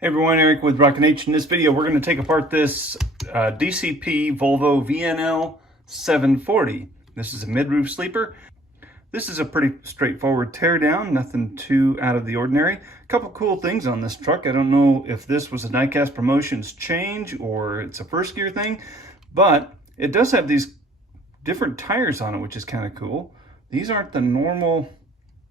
Hey everyone, Eric with Rockin' H. In this video, we're going to take apart this DCP Volvo VLN740. This is a mid-roof sleeper. This is a pretty straightforward teardown, nothing too out of the ordinary. A couple cool things on this truck. I don't know if this was a Diecast Promotions change or it's a first gear thing, but it does have these different tires on it, which is kind of cool. These aren't the normal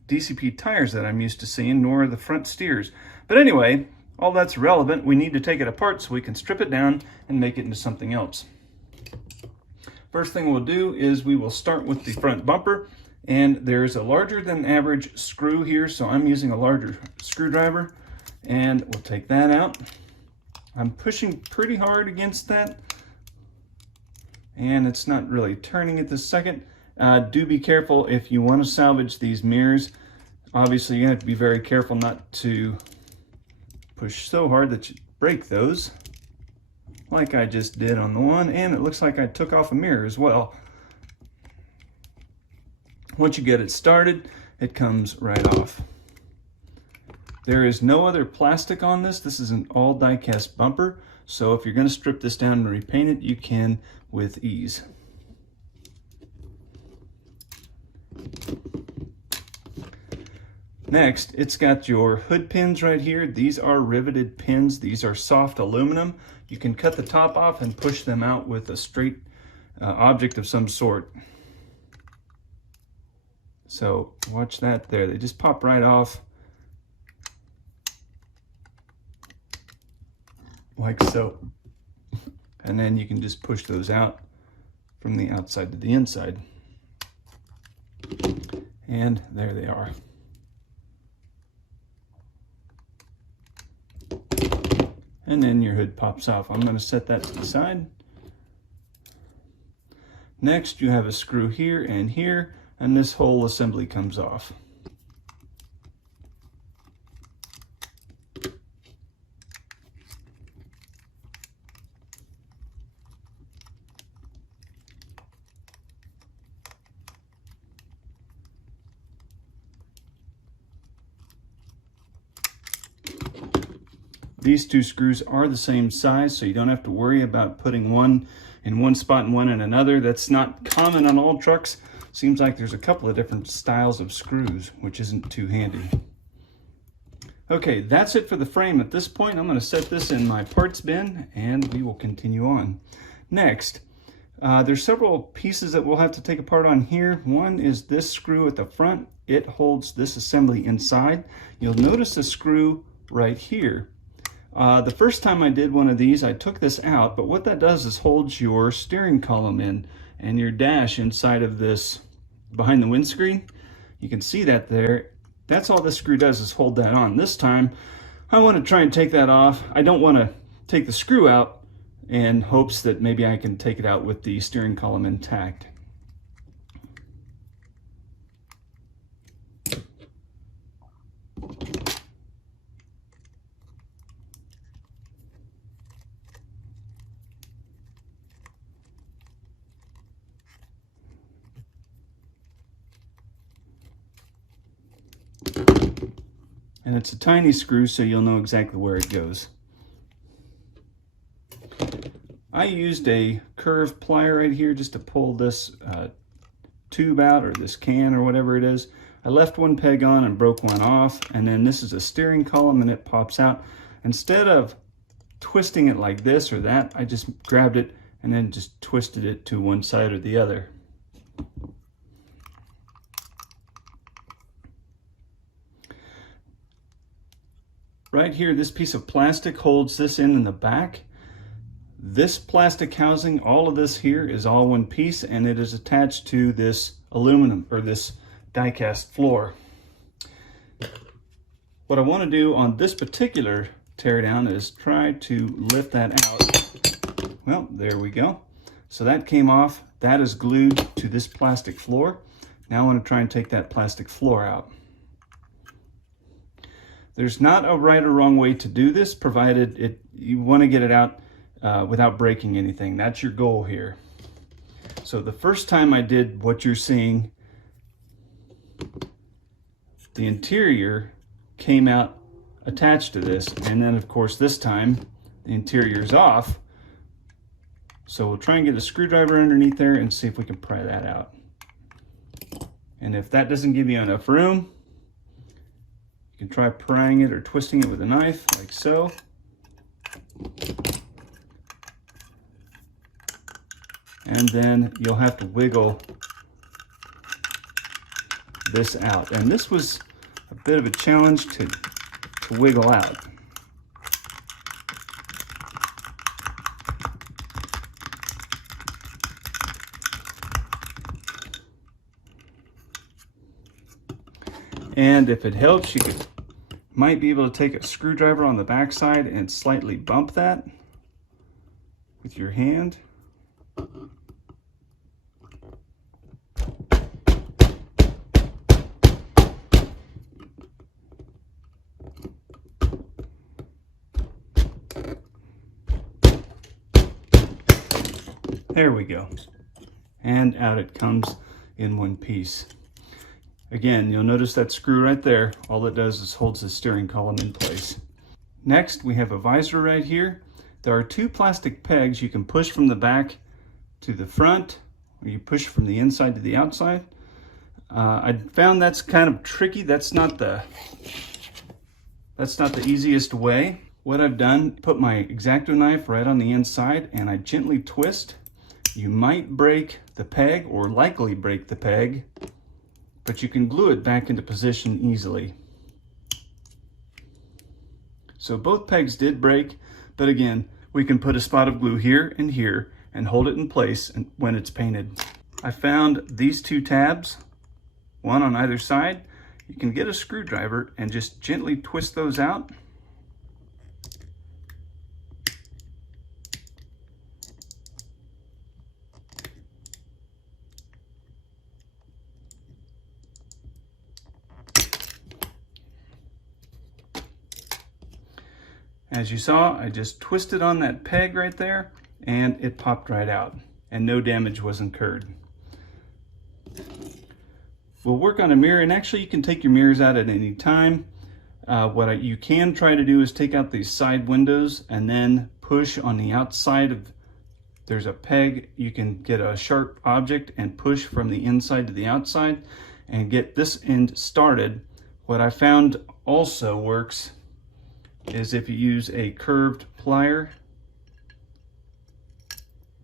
DCP tires that I'm used to seeing, nor the front steers. But anyway, all that's relevant. We need to take it apart so we can strip it down and make it into something else. First thing we'll do is we will start with the front bumper, and there's a larger than average screw here, so I'm using a larger screwdriver, and we'll take that out. I'm pushing pretty hard against that, and it's not really turning at this second. Do be careful if you want to salvage these mirrors. Obviously, you have to be very careful not to push so hard that you break those, like I just did on the one, and it looks like I took off a mirror as well. Once you get it started, it comes right off. There is no other plastic on this. This is an all die-cast bumper, so if you're going to strip this down and repaint it, you can with ease. Next, it's got your hood pins right here. These are riveted pins. These are soft aluminum. You can cut the top off and push them out with a straight object of some sort. So watch that there. They just pop right off like so. And then you can just push those out from the outside to the inside. And there they are. And then your hood pops off. I'm going to set that to the side. Next, you have a screw here, and this whole assembly comes off. These two screws are the same size, so you don't have to worry about putting one in one spot and one in another. That's not common on all trucks. Seems like there's a couple of different styles of screws, which isn't too handy. Okay, that's it for the frame at this point. I'm going to set this in my parts bin, and we will continue on. Next, there's several pieces that we'll have to take apart on here. One is this screw at the front. It holds this assembly inside. You'll notice a screw right here. The first time I did one of these, I took this out, but what that does is holds your steering column in and your dash inside of this behind the windscreen. You can see that there. That's all this screw does, is hold that on. This time, I want to try and take that off. I don't want to take the screw out in hopes that maybe I can take it out with the steering column intact. And it's a tiny screw, so you'll know exactly where it goes. I used a curved plier right here just to pull this tube out, or this can, or whatever it is. I left one peg on and broke one off, and then this is a steering column and it pops out. Instead of twisting it like this or that, I just grabbed it and then just twisted it to one side or the other. Right here, this piece of plastic holds this in the back. This plastic housing, all of this here is all one piece, and it is attached to this aluminum, or this die-cast floor. What I want to do on this particular teardown is try to lift that out. Well, there we go. So that came off. That is glued to this plastic floor. Now I want to try and take that plastic floor out. There's not a right or wrong way to do this, provided you want to get it out without breaking anything. That's your goal here. So the first time I did what you're seeing, the interior came out attached to this. And then of course this time the interior is off. So we'll try and get a screwdriver underneath there and see if we can pry that out. And if that doesn't give you enough room, you can try prying it or twisting it with a knife, like so. And then you'll have to wiggle this out. And this was a bit of a challenge to wiggle out. And if it helps, you might be able to take a screwdriver on the back side and slightly bump that with your hand. There we go. And out it comes in one piece. Again, you'll notice that screw right there. All it does is holds the steering column in place. Next, we have a visor right here. There are two plastic pegs you can push from the back to the front, or you push from the inside to the outside. I found that's kind of tricky. That's not the easiest way. What I've done, put my X-Acto knife right on the inside and I gently twist. You might break the peg, or likely break the peg, but you can glue it back into position easily. So both pegs did break, but again, we can put a spot of glue here and hold it in place when it's painted. I found these two tabs, one on either side. You can get a screwdriver and just gently twist those out. As you saw, I just twisted on that peg right there and it popped right out and no damage was incurred. We'll work on a mirror, and actually you can take your mirrors out at any time. You can try to do is take out these side windows and then push on the outside of, there's a peg, you can get a sharp object and push from the inside to the outside and get this end started. What I found also works is if you use a curved plier,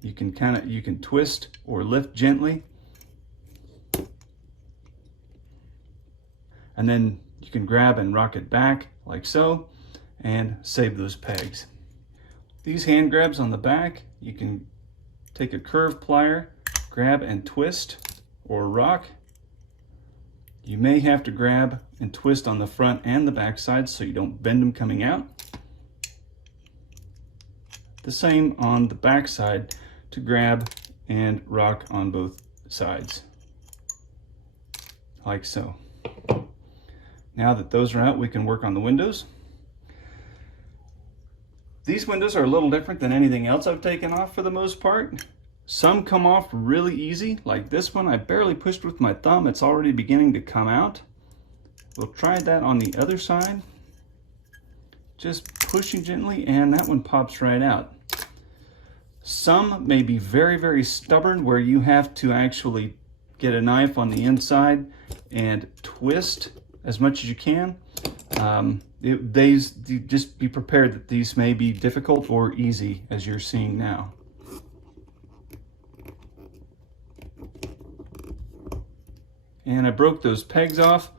you can twist or lift gently, and then you can grab and rock it back like so and save those pegs. These hand grabs on the back, you can take a curved plier, grab and twist or rock. You may have to grab and twist on the front and the back side so you don't bend them coming out. The same on the back side to grab and rock on both sides, like so. Now that those are out, we can work on the windows. These windows are a little different than anything else I've taken off for the most part. Some come off really easy, like this one. I barely pushed with my thumb. It's already beginning to come out. We'll try that on the other side. Just pushing gently, and that one pops right out. Some may be very, very stubborn, where you have to actually get a knife on the inside and twist as much as you can. Just be prepared that these may be difficult or easy, as you're seeing now. And I broke those pegs off,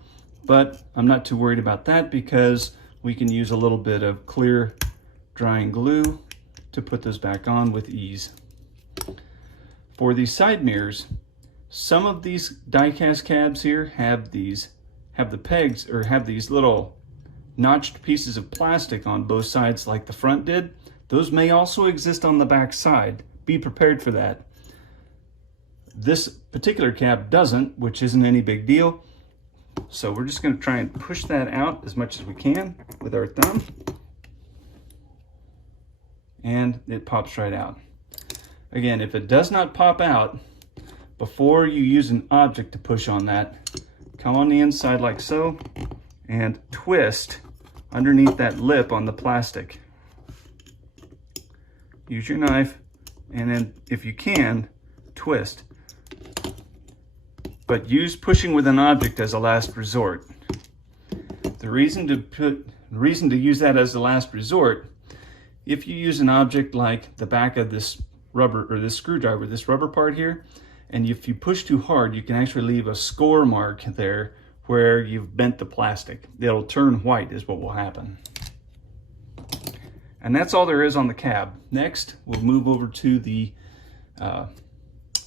but I'm not too worried about that because we can use a little bit of clear drying glue to put those back on with ease. For these side mirrors, some of these die-cast cabs here have the pegs, or have these little notched pieces of plastic on both sides like the front did. Those may also exist on the back side. Be prepared for that. This particular cab doesn't, which isn't any big deal. So we're just going to try and push that out as much as we can with our thumb. And it pops right out. Again, if it does not pop out, before you use an object to push on that, come on the inside like so and twist underneath that lip on the plastic. Use your knife, and then if you can, twist. But use pushing with an object as a last resort. The reason to use that as the last resort, if you use an object like the back of this rubber or this screwdriver, this rubber part here, and if you push too hard, you can actually leave a score mark there where you've bent the plastic. It'll turn white is what will happen. And that's all there is on the cab. Next, we'll move over to the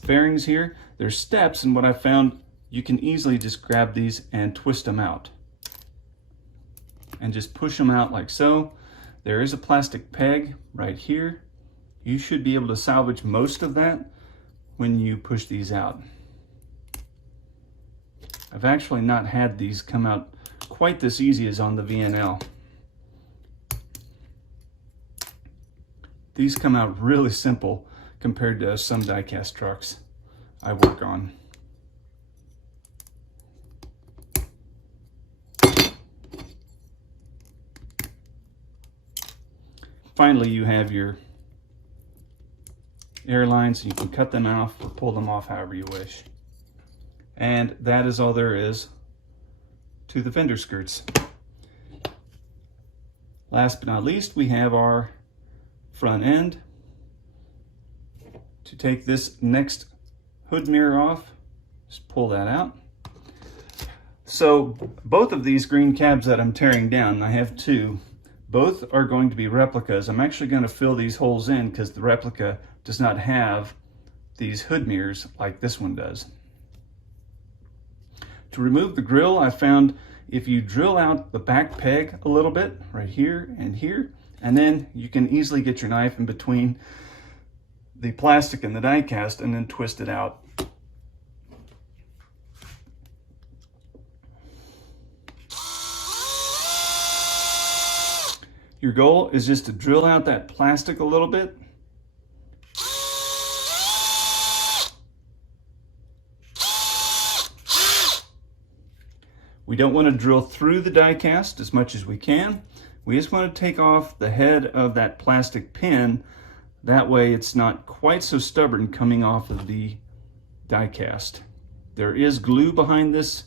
fairings here. There's steps, and what I found, you can easily just grab these and twist them out. And just push them out like so. There is a plastic peg right here. You should be able to salvage most of that when you push these out. I've actually not had these come out quite this easy as on the VNL. These come out really simple compared to some die-cast trucks I work on. Finally, you have your airlines. You can cut them off or pull them off however you wish. And that is all there is to the fender skirts. Last but not least, we have our front end. To take this next hood mirror off, just pull that out. So both of these green cabs that I'm tearing down, I have two, both are going to be replicas. I'm actually going to fill these holes in because the replica does not have these hood mirrors like this one does. To remove the grill, I found if you drill out the back peg a little bit, right here, and then you can easily get your knife in between the plastic and the die cast and then twist it out. Your goal is just to drill out that plastic a little bit. We don't want to drill through the die cast as much as we can. We just want to take off the head of that plastic pin. That way it's not quite so stubborn coming off of the die cast. There is glue behind this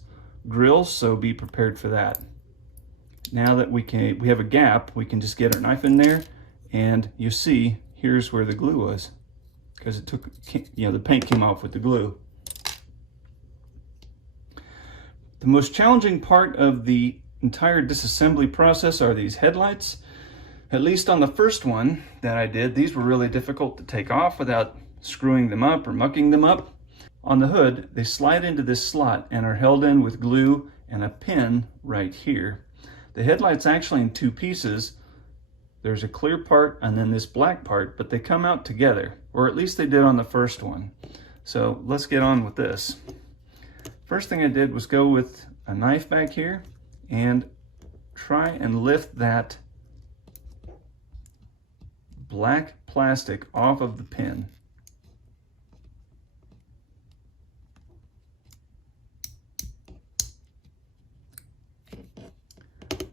grill, so be prepared for that. Now that we have a gap, we can just get our knife in there, and you see here's where the glue was, because it took, the paint came off with the glue. The most challenging part of the entire disassembly process are these headlights. At least on the first one that I did, these were really difficult to take off without screwing them up or mucking them up. On the hood, they slide into this slot and are held in with glue and a pin right here. The headlight's actually in two pieces. There's a clear part and then this black part, but they come out together, or at least they did on the first one. So let's get on with this. First thing I did was go with a knife back here and try and lift that black plastic off of the pin.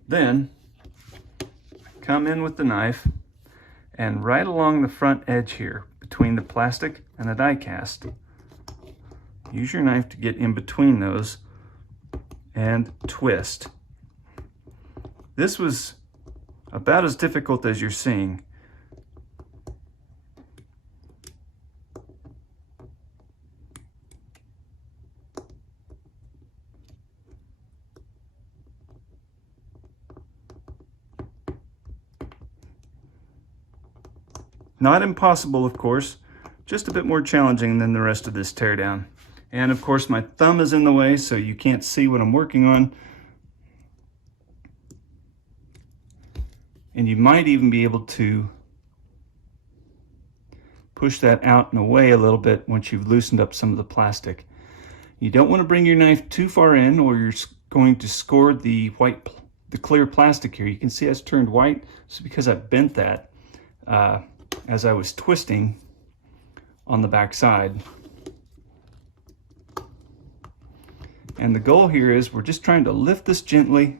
Then come in with the knife and right along the front edge here between the plastic and the die cast, use your knife to get in between those and twist. This was about as difficult as you're seeing. Not impossible, of course, just a bit more challenging than the rest of this teardown. And of course my thumb is in the way, so you can't see what I'm working on. And you might even be able to push that out and away a little bit once you've loosened up some of the plastic. You don't want to bring your knife too far in or you're going to score the clear plastic here. You can see it's turned white. It's because I bent that as I was twisting on the back side. And the goal here is we're just trying to lift this gently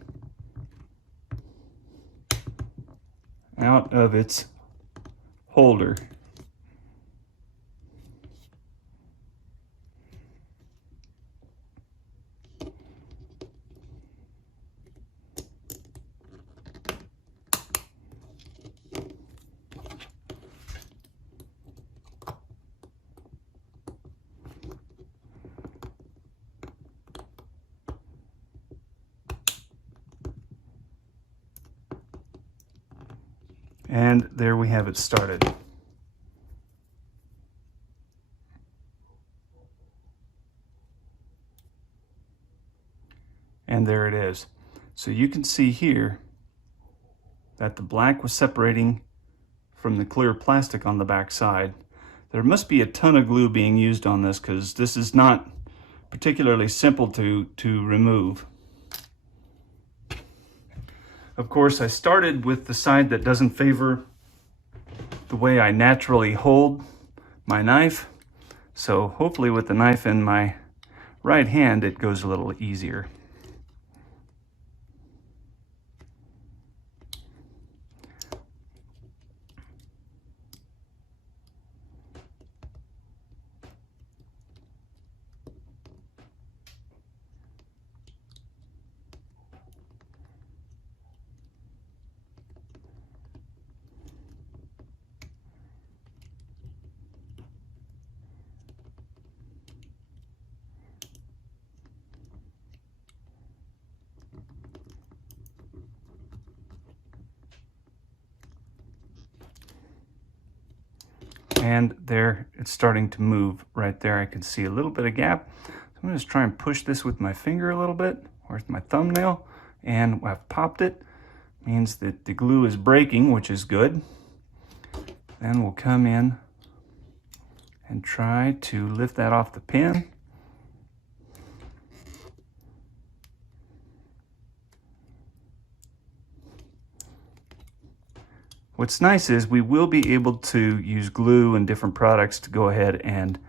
out of its holder. And there we have it started. And there it is. So you can see here that the black was separating from the clear plastic on the back side. There must be a ton of glue being used on this, because this is not particularly simple to remove. Of course, I started with the side that doesn't favor the way I naturally hold my knife. So hopefully with the knife in my right hand, it goes a little easier. And there, it's starting to move right there. I can see a little bit of gap. So I'm gonna just try and push this with my finger a little bit, or with my thumbnail, and I've popped it. Means that the glue is breaking, which is good. Then we'll come in and try to lift that off the pin. What's nice is we will be able to use glue and different products to go ahead and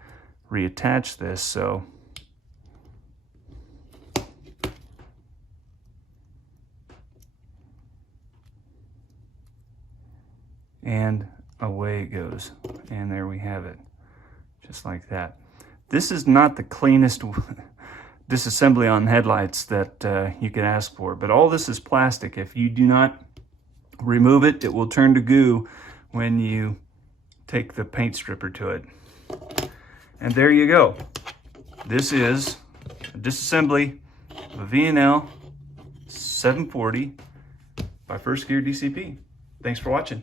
reattach this. So and away it goes. And there we have it, just like that. This is not the cleanest disassembly on headlights that you could ask for, but all this is plastic. If you do not remove it, it will turn to goo when you take the paint stripper to it. And there you go. This is a disassembly of a VLN740 by First Gear DCP. Thanks for watching.